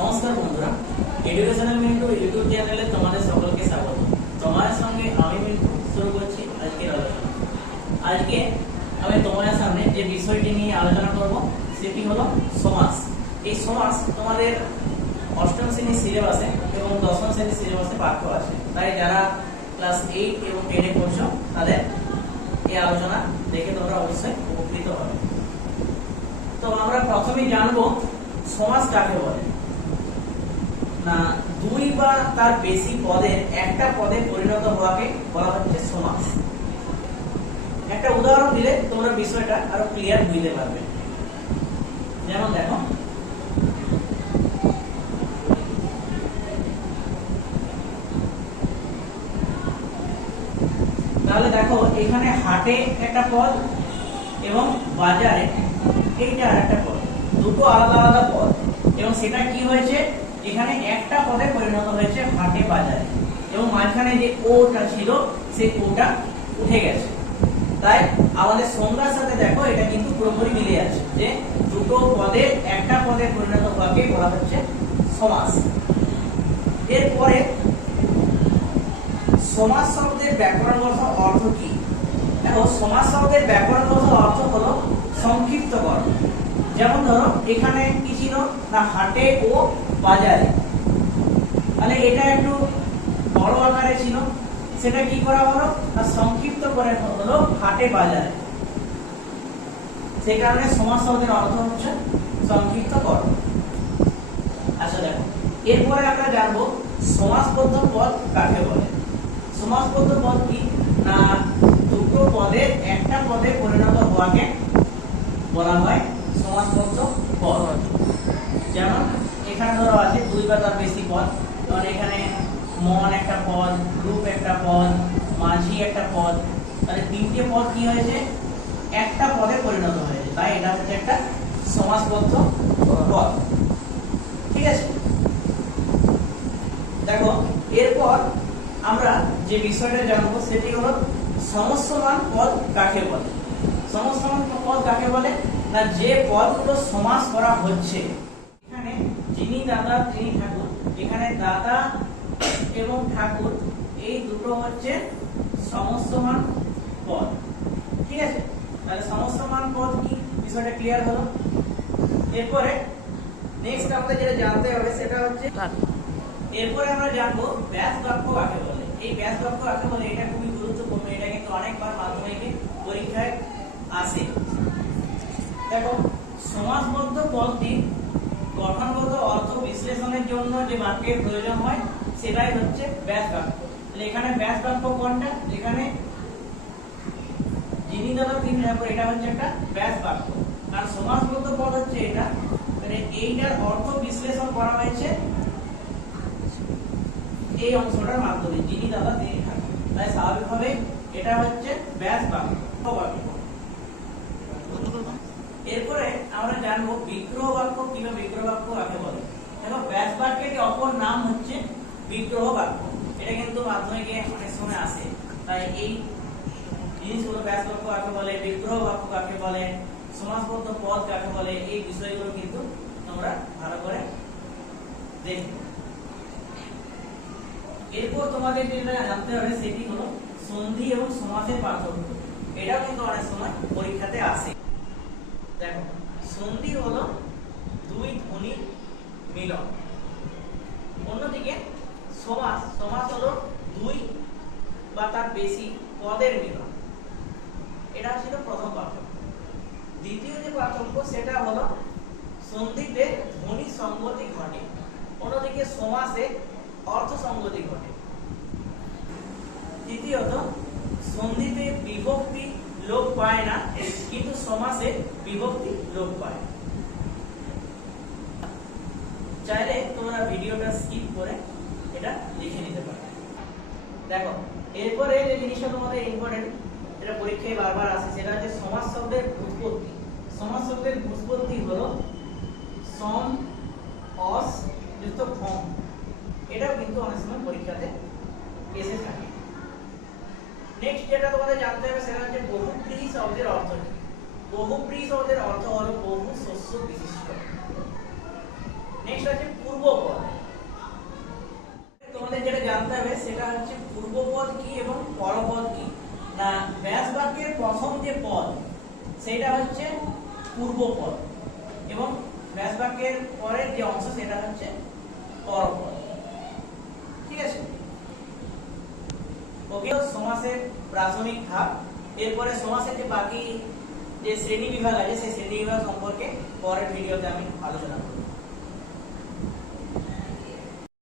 নমস্কার বন্ধুরা, educational Mintu YouTube চ্যানেলে তোমাদের সকলকে স্বাগত। তোমাদের সঙ্গে আমি মিন্টু শুরু করছি আজকের আলোচনা। আজকে আমি তোমাদের সামনে যে বিষয়টি নিয়ে আলোচনা করব সেটি হলো সমাস। এই সমাস তোমাদের অষ্টম শ্রেণীর সিলেবাসে এবং দশম শ্রেণীর সিলেবাসে পাঠ্য আছে, তাই যারা ক্লাস 8 এবং 10 এ পড়ছো তাদের এই আলোচনা দেখে তোমরা অবশ্যই উপকৃত হবে। তো আমরা প্রথমেই জানবো সমাস কাকে বলে। না, দুই বা তার বেশি পদের একটা পদে পরিণত হওয়াকে বলা হচ্ছে সমাস। একটা উদাহরণ দিলে তোমরা বিষয়টা আরো ক্লিয়ার বুঝতে পারবে। যেমন দেখো, তাহলে দেখো এখানে হাটে একটা পদ এবং বাজারে এইটা আরেকটা পদ, দুটো আলাদা আলাদা পদ, এবং সেটা কি হয়েছে এখানে একটা পদে পরিণত হয়েছে হাটে বাজারে, এবং মাঝখানে যে ওটা ছিল সেই ওটা উঠে গেছে। তাই আমাদের সংজ্ঞার সাথে দেখো এটা কিন্তু পুরোপুরি মিলে আছে যে দুটো পদে একটা পদে পরিণত হওয়াকে বলা হচ্ছে সমাস। এরপরে সমাস শব্দের ব্যাকরণগত অর্থ কি? দেখো, সমাস শব্দের ব্যাকরণগত অর্থ হলো সংক্ষিপ্তকরণ। যেমন ধরো এখানে কি ছিল না, হাটে ও বাজারে, তাহলে এটা একটু বড় আকারে ছিল, সেটা কি করা হলো না সংক্ষিপ্ত করে হলো হাটে বাজারে। সেই কারণে সমাস শব্দের অর্থ হচ্ছে সংক্ষিপ্তকরণ। আচ্ছা দেখো, এরপরে আমরা জানবো সমাসবদ্ধ পদ কাকে বলে। সমাসবদ্ধ পদ কি না, দুটো পদে একটা পদে পরিণত হওয়াকে বলা হয় সমাসবদ্ধ পদ। যেমন এখানে ধরো আছে দুই বা তার বেশি পদ, যেমন এখানে মন একটা পদ, রূপ একটা পদ, মাঝি একটা পদ, তাহলে তিনটে পদ কি হয়েছে একটা পদে পরিণত হয়েছে, তাই এটা হচ্ছে একটা সমাসবদ্ধ পদ। ঠিক আছে, দেখো এরপর আমরা যে বিষয়টা জানবো সেটি হলো সমস্যমান পদ কাকে বলে। সমস্যমান পদ কাকে বলে না, যে পদগুলো সমাস করা হচ্ছে, এখানে যিনি দাদা তিনি ঠাকুর, এখানে দাদা এবং ঠাকুর এই দুটো হচ্ছে সমস্যমান পদ। ঠিক আছে, তাহলে সমস্যমান পদ কি বিষয়টা ক্লিয়ার হলো। এরপরে নেক্সট আমাদের যেটা জানতে হবে সেটা হচ্ছে, এরপরে আমরা জানবো ব্যাস বাক্য কাকে বলে। এই ব্যাস বাক্য কাকে বলে এটা খুবই গুরুত্বপূর্ণ, এটা কিন্তু অনেকবার মাধ্যমিকে পরীক্ষায় আসে। দেখো, সমাসবদ্ধ পদটি গঠনগত অর্থ বিশ্লেষণের জন্য যে বাক্যের প্রয়োজন হয় সেটাই হচ্ছে ব্যাস বাক্য। তাহলে এখানে ব্যাস বাক্য কোনটা, এখানে যিনি দাদা তিনি ঠাকুর, এটা হচ্ছে একটা ব্যাস বাক্য। আর সমাসবদ্ধ পদ হচ্ছে এটা, মানে এইটার অর্থ বিশ্লেষণ করা হয়েছে এই অংশটার মাধ্যমে, যিনি দাদা তিনি ঠাকুর, তাই স্বাভাবিকভাবে এটা হচ্ছে ব্যাস বাক্য। এরপরে আমরা জানবো বিগ্রহ বাক্য কিংবা বিগ্রহ বাক্য কাকে বলে। দেখো, ব্যাস বাক্যের অপর নাম হচ্ছে বিগ্রহ বাক্য, এটা কিন্তু মাধ্যমিকে অনেক সময় আসে। তাই এই জিনিসগুলো, ব্যাস বাক্য কাকে বলে, বিগ্রহ বাক্য কাকে বলে, সমাসবদ্ধ পদ কাকে বলে, এই বিষয়গুলো কিন্তু তোমরা ভালো করে দেখবে। এরপর তোমাদের যেটা জানতে হবে সেটি হলো সন্ধি এবং সমাসের পার্থক্য। এটাও কিন্তু অনেক সময় পরীক্ষাতে আসে। দেখো, সন্ধি হলো দুই ধ্বনির মিলন, অন্যদিকে সমাস হলো দুই বা তার বেশি পদের মিলন। এটা ছিল প্রথম পার্থক্য। দ্বিতীয় যে পার্থক্য সেটা হলো সন্ধিতে ধ্বনি সংগতি ঘটে, অন্যদিকে সমাসে অর্থ সংগতি ঘটে। তৃতীয়ত, সন্ধিতে বিভক্তি লোপ পায় না, কিন্তু সমাসে বিভক্তি লোপ পায়। চাইলে তোমরা ভিডিওটা স্কিপ করে এটা লিখে নিতে পারো। দেখো, এরপরে যে জিনিসটা তোমাদের ইম্পর্টেন্ট, এটা পরীক্ষায় বারবার আসে, সেটা হচ্ছে সমাস শব্দের উৎপত্তি। সমাস শব্দের উৎপত্তি হলো সম, অস যুক্ত ফম। এটাও কিন্তু অনেক সময় পরীক্ষাতে এসে থাকে। নেক্সট যেটা তোমাদের জানতে হবে সেটা হচ্ছে বহুব্রীহি শব্দের অর্থ কি। বহুব্রীহি শব্দের অর্থ হলো বহু শস্য বিশিষ্ট। নেক্সট আছে পূর্ব পরপদ কি না ব্যাস বাক্যের প্রথম যে পদ সেটা হচ্ছে পূর্বপদ এবং ব্যাস বাক্যের পরের যে অংশ সেটা হচ্ছে পরপদ। ঠিক আছে, ওকে সমাসের প্রাথমিক ধাপ। এরপরে সমাসের যে বাকি যে শ্রেণী বিভাগ আছে সেই শ্রেণী বিভাগ সম্পর্কে পরের ভিডিওতে আমি আলোচনা করব।